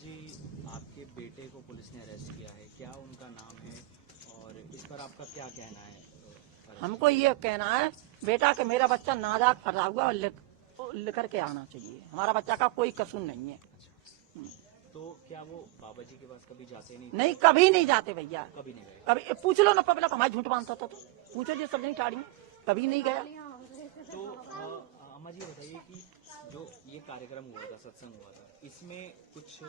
जी, आपके बेटे को पुलिस ने अरेस्ट किया है, क्या उनका नाम है और इस पर आपका क्या कहना है? हमको ये कहना है बेटा कि मेरा बच्चा नाजायज फंसा हुआ और लेकर के आना चाहिए। हमारा बच्चा का कोई कसूर नहीं है। तो क्या वो बाबा जी के पास कभी जाते नहीं, कभी नहीं जाते भैया, कभी नहीं गए? कभी पूछ लो ना पब्लिक, हमारे झूठ बांधता था तो पूछो जी, सब नहीं टाड़ी, कभी नहीं गया। तो अम्मा जी बताइए कि जो ये कार्यक्रम हुआ था, सत्संग हुआ था, इसमें कुछ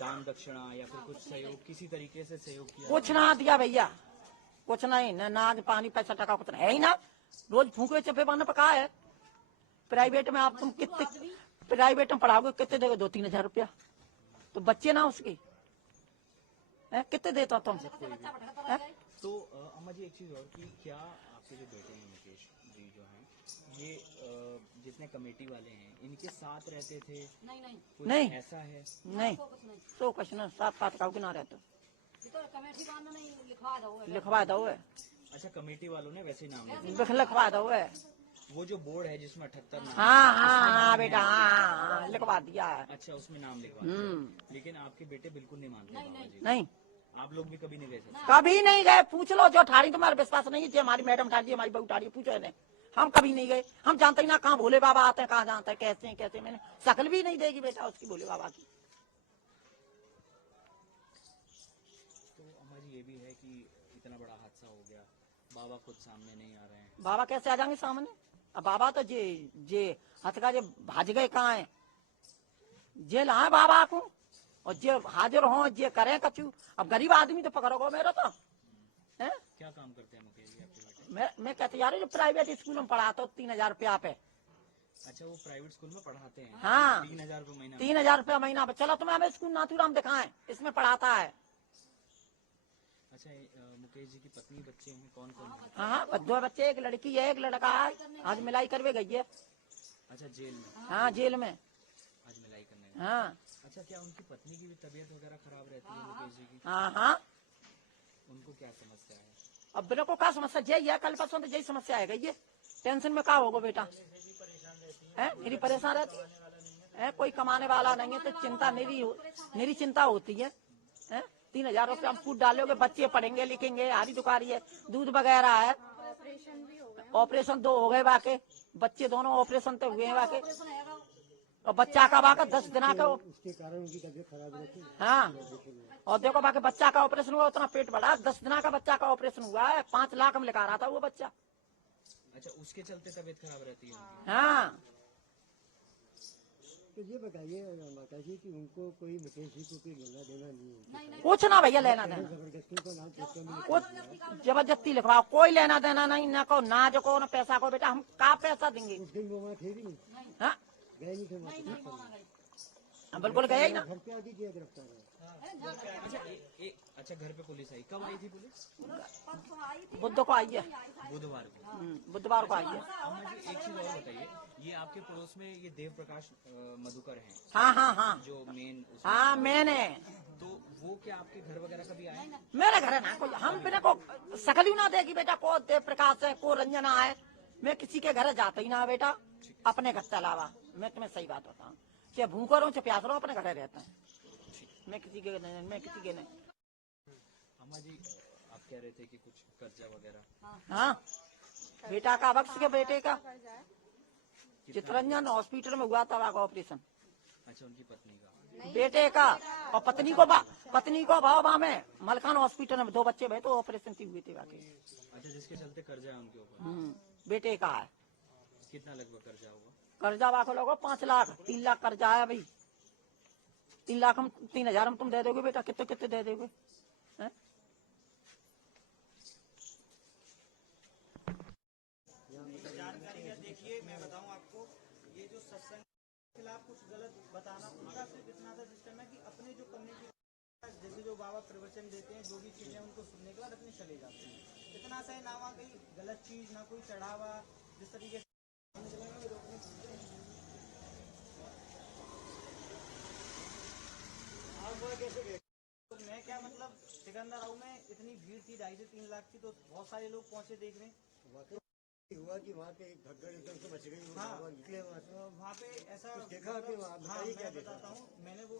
दान दक्षिणा या फिर कुछ सहयोग, किसी तरीके से सहयोग किया? कुछ ना दिया भैया, कुछ नहीं, न नाज पानी पैसा टका कुछ है ही ना। रोज भूखे चप्पे पाना पका है। प्राइवेट में आप तुम कितने प्राइवेट में पढ़ाओगे, कितने दोगे? 2-3 हजार रुपया तो बच्चे ना उसके कितने देता तुम? तो अम्मा जी एक चीज और कि क्या आपके जो बेटे हैं मुकेश जी जो हैं, ये जितने कमेटी वाले हैं इनके साथ रहते थे? नहीं ऐसा है? नहीं, तो कुछ ना, साथ साथ का ना रहते लिखवा दो है। अच्छा, कमेटी वालों ने वैसे ही नाम लिखवा दो है। वो जो बोर्ड है जिसमें 78 नाम, हाँ बेटा, हाँ लिखवा दिया है। अच्छा, उसमें नाम लिखवा दिया। लेकिन आपके बेटे बिल्कुल नहीं मानते बाबा जी? नहीं, आप लोग भी कभी नहीं गए? कभी नहीं गए। पूछ लो जो ठाड़ी, तुम्हारा विश्वास नहीं है, हमारी मैडम ठाड़ी, हमारी बहू ठाड़ी, पूछो इन्हें। हम कभी नहीं गए, हम जानते ही ना कहाँ भोले बाबा आते हैं, कहाँ जानते हैं कैसे हैं कैसे। मैंने शकल भी नहीं देगी बेटा उसकी भोले बाबा की। तो अम्मा जी ये भी है कि इतना बड़ा हादसा हो गया, बाबा खुद सामने नहीं आ रहे हैं। बाबा कैसे आ जाएंगे सामने? अब बाबा तो जे हथका जे भाज गए, कहाँ है? जेल आए बाबा को, और जे हाजिर हो जे करें कछु। अब गरीब आदमी तो पकड़ोगे मेरा तो है। क्या काम करते हैं मुकेश जी आपके बेटे? मैं कहती यार, जो प्राइवेट स्कूल में पढ़ाता हूँ 3000 रुपया पे। अच्छा, वो प्राइवेट स्कूल में पढ़ाते हैं? हाँ, 3000 रुपये महीना? 3000 रुपया महीना पे। चलो तुम्हें हमें स्कूल नाथूराम दिखाएं, इसमें पढ़ाता है। अच्छा, मुकेश जी की पत्नी बच्चे हैं, कौन कौन है? हाँ, 2 बच्चे, एक लड़की है एक लड़का है। आज मिलाई करवे गई है। अच्छा, जेल में? हाँ, जेल में आज मिलाई करने गए। हाँ। अच्छा, क्या उनकी पत्नी की भी तबीयत वगैरह खराब रहती है मुकेश जी की? हाँ, उनको क्या समस्या है? अब मेरे को क्या समस्या यही है, कल परसों तो यही समस्या है। ये टेंशन में क्या होगा बेटा? है मेरी परेशान रहती है, कोई कमाने वाला नहीं है तो चिंता मेरी चिंता होती है। 3000 रुपया हम फूट डालोगे, बच्चे पढ़ेंगे लिखेंगे, हारी दुकारी है, दूध वगैरह है। ऑपरेशन 2 हो गए वाके, बच्चे दोनों ऑपरेशन तो हुए हैं वाके, और बच्चा का वाका 10 दिन का उसके कारण उनकी तबीयत खराब रहती है। हाँ, और देखो बाकी बच्चा का ऑपरेशन हुआ, उतना पेट बढ़ा, 10 दिन का बच्चा का ऑपरेशन हुआ है, 5 लाख में लिखा रहा था वो बच्चा। अच्छा, उसके चलते तबीयत खराब रहती है? हाँ। तो ये बताइए माता जी कि उनको कोई मुकेश जी को कोई लेना देना नहीं है? कुछ ना भैया, लेना देना, जबरदस्ती का नाम कुछ जबरदस्ती लिखवाओ, कोई लेना देना नहीं। ना को ना जो को ना पैसा को बेटा, हम का पैसा देंगे? उस दिन वो वहाँ थे भी नहीं? हाँ, गए नहीं थे? बिल्कुल गए ही ना। घर पे आके किया गिरफ्तार है? अच्छा, घर पे पुलिस आई? कब आई थी पुलिस? बुध को आई है, बुधवार को। बुधवार को आई है। अम्मा जी एक चीज और बताइए, ये आपके पड़ोस में ये देव प्रकाश मधुकर हैं? हाँ, जो मेन? हाँ मैंने। तो वो क्या आपके घर वगैरह कभी आए? मेरे घर है ना कोई, हम बिना को सकल ही ना देगी बेटा, को देव प्रकाश है को रंजना है। मैं किसी के घर जाता ही ना बेटा, अपने घर से अलावा। मैं तुम्हें सही बात बताऊँ, चाहे भूखा रहूं चाहे प्यास रहूं, अपने घर रहता है। मैं किसी के नहीं। अम्मा जी आप कह रहे थे कि कुछ कर्जा वगैरह? हाँ, बेटा का वक्त के बेटे का चितरंजन हॉस्पिटल में हुआ था ऑपरेशन। अच्छा, उनकी पत्नी का? बेटे का, और पत्नी को भाव में मलखान हॉस्पिटल में 2 बच्चे भाई तो ऑपरेशन थी हुए थे वाकई। अच्छा, जिसके चलते कर्जा है उनके ऊपर? बेटे का है। कितना लगभग कर्जा होगा? कर्जा वाको लोगो 5 लाख, 3 लाख कर्जा है भाई। 3 लाख हम 3000 हम तुम दे दोगे बेटा, कितने दे दोगे? देखिए मैं बताऊं आपको, ये जो सत्संग के खिलाफ कुछ गलत बताना, उनका सिर्फ इतना सा सिस्टम है कि अपने जो कम्युनिटी जैसे जो बाबा प्रवचन देते हैं, जो भी चीजें उनको सुनने के बाद अपने चले जाते हैं। इतना सा है, ना वहाँ कहीं गलत चीज, ना कोई चढ़ावा, जिस तरीके से मैं क्या मतलब सिकंदर राव में इतनी भीड़ थी, 2.5 से 3 लाख की, तो बहुत सारे लोग पहुंचे देखने। हुआ कि वहाँ पे एक भगदड़ एकदम से मच गई। हाँ, निकले वहाँ पे ऐसा देखा कि वहाँ हाँ, मैं बताता हूँ, मैंने वो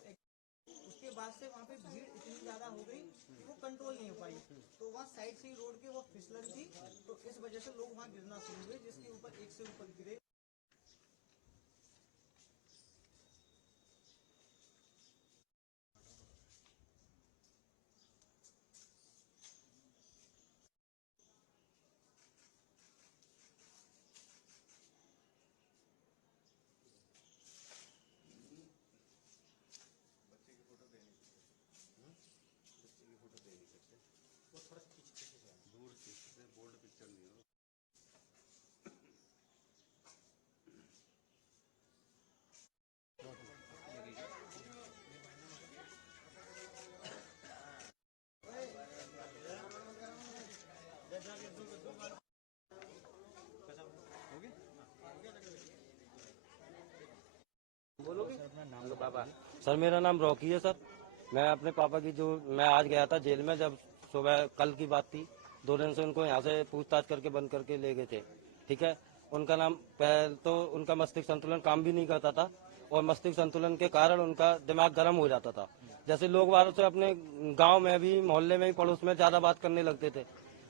उसके बाद बाद से वहाँ पे भीड़ इतनी ज्यादा हो गई कि वो कंट्रोल नहीं हो पाई, तो वहाँ साइड से ही रोड के वो फिसलन थी, तो इस वजह से लोग वहाँ गिरना शुरू हुए, जिसके ऊपर एक से ऊपर गिरे। सर मेरा नाम रॉकी है सर। मैं अपने पापा की मैं आज गया था जेल में, जब सुबह कल की बात थी, 2 दिन से उनको यहाँ से पूछताछ करके बंद करके ले गए थे। ठीक है, उनका नाम पहले तो उनका मस्तिष्क संतुलन काम भी नहीं करता था, और मस्तिष्क संतुलन के कारण उनका दिमाग गर्म हो जाता था। जैसे लोग वालों से अपने गाँव में भी, मोहल्ले में भी, पड़ोस में ज्यादा बात करने लगते थे।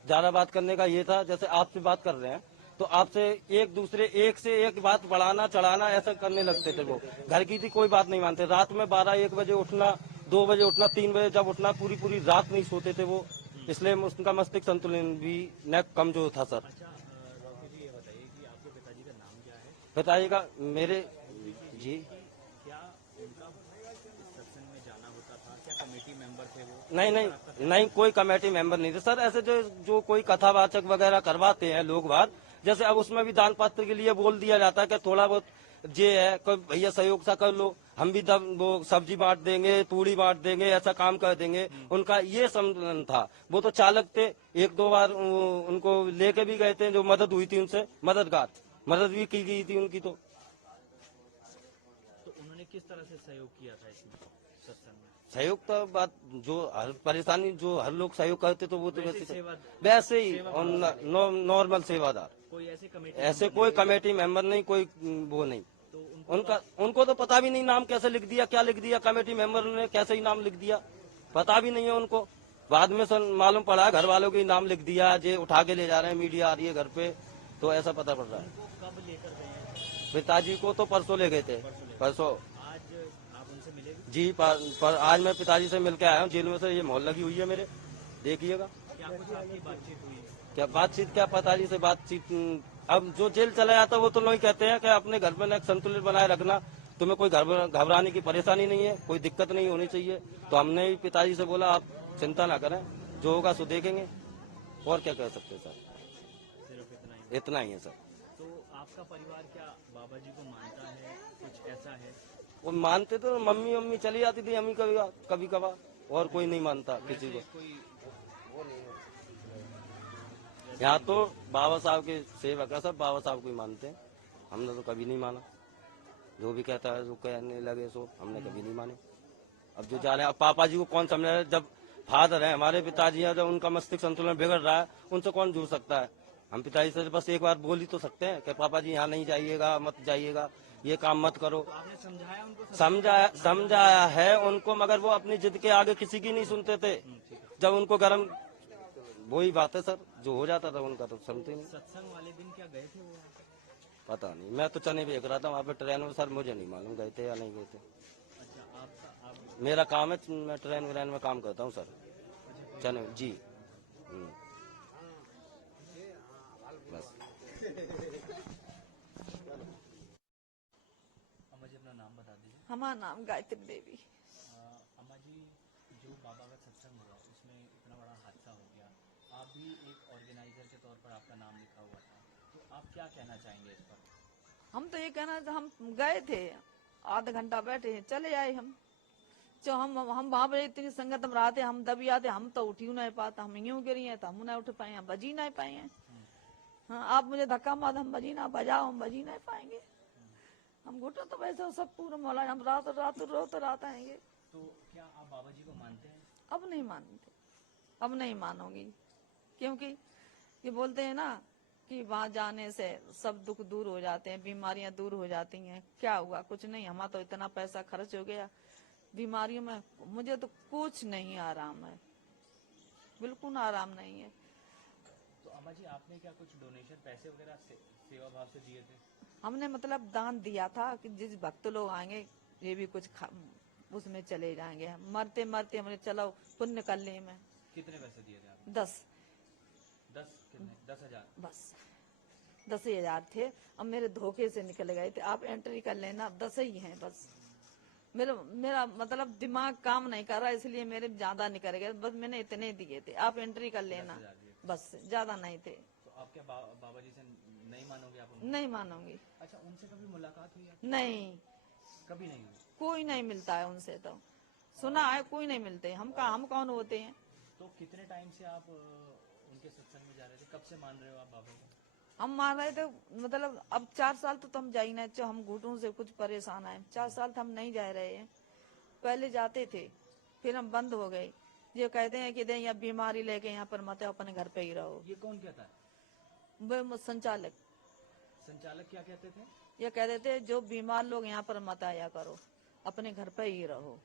ज्यादा बात करने का ये था, जैसे आपसे बात कर रहे हैं तो आपसे एक से एक बात बढ़ाना चढ़ाना ऐसा करने लगते थे। वो घर की थी कोई बात नहीं मानते। रात में 12-1 बजे उठना, 2 बजे उठना, 3 बजे जब उठना, पूरी पूरी रात नहीं सोते थे वो। इसलिए उनका मस्तिष्क संतुलन भी नेक कमजोर था सर। अच्छा रॉकी जी, ये बताइए कि आपके पिताजी का नाम क्या है? पिताजी का मेरे जी क्या उनका सत्संग में जाना होता था? क्या कमेटी मेंबर थे वो? नहीं, कोई कमेटी मेंबर नहीं थे सर। ऐसे जो कोई कथावाचक वगैरह करवाते हैं लोग बात, जैसे अब उसमें भी दान पात्र के लिए बोल दिया जाता है कि थोड़ा बहुत जे है, कोई भैया सहयोग सा कर लो, हम भी वो सब्जी बांट देंगे, पूड़ी बांट देंगे, ऐसा काम कर देंगे। उनका ये सम्मेलन था। वो तो चालक थे, 1-2 बार उनको लेके भी गए थे, जो मदद हुई थी उनसे, मदद भी की गई थी उनकी। तो उन्होंने किस तरह से सहयोग किया था इसमें सत्संग में? सहयोग तो बात जो हर परेशानी जो हर लोग सहयोग करते तो वो तो वैसे वैसे ही नॉर्मल सेवादार। कोई ऐसे कोई कमेटी मेंबर नहीं, कोई वो नहीं। तो उनको तो पता भी नहीं नाम कैसे लिख दिया, क्या लिख दिया कमेटी मेंबर ने, कैसे ही नाम लिख दिया, पता भी नहीं है उनको। बाद में मालूम पड़ा घर वालों के नाम लिख दिया, जे उठा के ले जा रहे हैं, मीडिया आ रही है घर पे, तो ऐसा पता पड़ रहा है। कब लेकर गए हैं? पिताजी को तो परसों ले गए थे, परसों। आज आप उनसे मिले भी? जी आज मैं पिताजी से मिलकर आया हूँ जेल में से। ये मॉल लगी हुई है मेरे, देखिएगा। क्या कुछ आपकी बातचीत हुई? क्या पिताजी से बातचीत। अब जो जेल चला जाता है वो तो लोग कहते हैं कि अपने घर में संतुलित बनाए रखना, तुम्हें कोई घबराने की परेशानी नहीं है, कोई दिक्कत नहीं होनी चाहिए। तो हमने भी पिताजी से बोला आप चिंता ना करें, जो होगा सो देखेंगे। और क्या कह सकते हैं सर, सिर्फ इतना ही है सर। तो आपका परिवार क्या बाबा जी को मानता है? कुछ ऐसा है? वो मानते तो मम्मी चली जाती थी, हम कभी कभार, और कोई नहीं मानता किसी को। कोई यहाँ तो बाबा साहब के सेवक है सब, बाबा साहब को ही मानते हैं। हमने तो कभी नहीं माना, जो भी कहता है जो कहने लगे सो हमने कभी नहीं माने। अब जो जा रहे हैं, अब पापा जी को कौन समझ रहा है? जब फादर है हमारे पिताजी हैं, जब उनका मस्तिष्क संतुलन बिगड़ रहा है, उनसे कौन जुड़ सकता है? हम पिताजी से बस एक बार बोल ही तो सकते हैं कि पापा जी यहाँ नहीं जाइएगा, मत जाइएगा, ये काम मत करो। तो आपने समझाया उनको? समझाया है उनको, मगर वो अपनी जिद के आगे किसी की नहीं सुनते थे। जब उनको गर्म, वही बात है सर, जो हो जाता था उनका तो सुनते नहीं। सत्संग वाले दिन क्या गए थे वो? पता नहीं, मैं तो चने बेच रहा था वहाँ पे ट्रेन में सर, मुझे नहीं मालूम गए थे या नहीं गए थे। अच्छा, आप मेरा काम है, मैं ट्रेन में काम करता हूँ सर, चने जी। बस। अम्मा जी अपना नाम बता दीजिए। हमारा नाम गायत्री देवी। अम्मा जी, जो बाबा का सत्संग हुआ उसमें इतना बड़ा हादसा हो गया, आप भी एक ऑर्गेनाइजर के तौर पर आपका नाम लिखा हुआ था, तो आप क्या कहना चाहेंगे इस पर? हम तो ये कहना था, हम गए थे, आधा घंटा बैठे चले आए हम। जो हम वहाँ पर इतनी संगत में रहते, हम दबी आते, हम तो उठ ही नहीं पाते, हम यूं गिरी हैं तो हम नहीं उठ पाए हैं, बजी नहीं पाए हैं। हाँ, आप मुझे धक्का मार, हम बजी ना बजाओ, हम बजी नहीं पाएंगे। हम घुटो तो वैसे सब पूरा मौला, हम रात रात आएंगे। तो क्या आप बाबा जी को मानते हैं? अब नहीं मानते, अब नहीं मानोगी, क्योंकि ये बोलते हैं ना कि वहाँ जाने से सब दुख दूर हो जाते हैं, बीमारियां दूर हो जाती हैं। क्या हुआ? कुछ नहीं, हमारा तो इतना पैसा खर्च हो गया, बीमारियों में मुझे तो कुछ नहीं आराम है, बिल्कुल आराम नहीं है। तो अम्मा जी आपने क्या कुछ डोनेशन पैसे वगैरह सेवा भाव से दिए थे? हमने मतलब दान दिया था कि जिस भक्त लोग आएंगे ये भी कुछ उसमें चले जाएंगे। मरते मरते हमने चलो पुण्य करने में। कितने पैसे दिए थे आपने? 10 कितने? 10,000? बस 10,000 थे। अब मेरे धोखे से निकल गए थे। आप एंट्री कर लेना, 10 ही हैं बस। मेरा मतलब दिमाग काम नहीं कर रहा, इसलिए मेरे ज्यादा निकल गए। बस मैंने इतने दिए थे, आप एंट्री कर लेना, 10,000 दिए थे। बस ज्यादा नहीं थे। तो आप क्या बाबा जी से नहीं मानोगे आप उनको? नहीं मानूंगी, अच्छा, उनसे कभी मुलाकात हुई है? नहीं, कभी नहीं हुई? कोई नहीं मिलता है उनसे, तो सुना है कोई नहीं मिलते। हम कौन होते हैं? तो कितने टाइम से आप उनके सत्संग में जा रहे थे? कब से मान रहे हो आप बाबा को? हम मान रहे थे मतलब अब 4 साल तो हम जा ही नहीं, हम घुटनों से कुछ परेशान है। 4 साल तो हम नहीं जा रहे हैं। पहले जाते थे, फिर हम बंद हो गए। ये कहते हैं कि दे यहाँ बीमारी लेके यहाँ पर मत आओ, अपने घर पे ही रहो। ये कौन कहता है? वो संचालक क्या कहते थे? ये कहते थे जो बीमार लोग यहाँ पर मत आया करो, अपने घर पे ही रहो।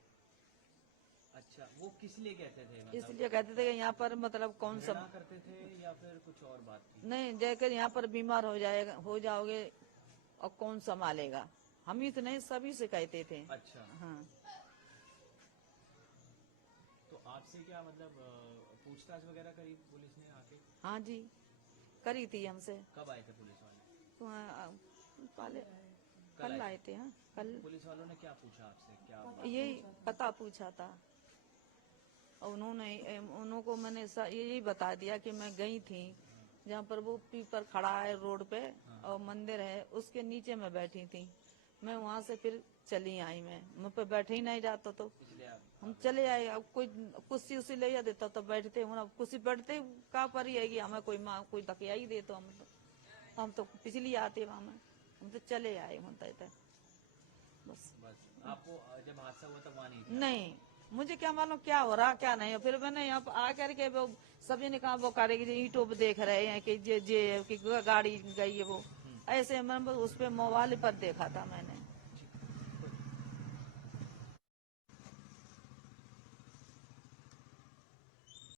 अच्छा, वो किस लिए कहते थे? मतलब इसलिए कहते थे कि यहाँ पर मतलब कौन सा घृणा करते थे या फिर कुछ और बात थी? नहीं, जैसे यहाँ पर बीमार हो जाओगे और कौन संभालेगा। हम ही तो नहीं, सभी से कहते थे। अच्छा, हाँ, तो आपसे क्या मतलब पूछताछ वगैरह करी पुलिस ने आके? हाँ जी, करी थी हमसे। कब आए थे पुलिस वाले? तो पहले कल आए थे। हाँ, कल पुलिस वालों ने क्या पूछा आपसे? क्या यही पता पूछा था और उनको मैंने यही बता दिया कि मैं गई थी जहाँ पर वो पीपर खड़ा है रोड पे और मंदिर है, उसके नीचे मैं बैठी थी। मैं वहाँ से फिर चली आई। मैं मुझ पे बैठे ही नहीं जाता, तो इसलिए आप हम चले आए। अब कोई कुर्सी उसी ले जा देता तो बैठते हूँ। अब कुर्सी बैठते का पर ही है कि हमें कोई तकिया ही दे, तो हम तो पिछली आते वहाँ में, हम तो चले आए होता है बस। आपको जब हादसा हुआ तब वहाँ नहीं थे? नहीं, मुझे क्या मालूम क्या हो रहा क्या नहीं। फिर मैंने यहाँ आकर के वो सभी ने कहा वो करेगी ईंटों पे देख रहे हैं कि जे कि गाड़ी गई है। वो ऐसे मैं उस पे मोबाइल पर देखा था मैंने।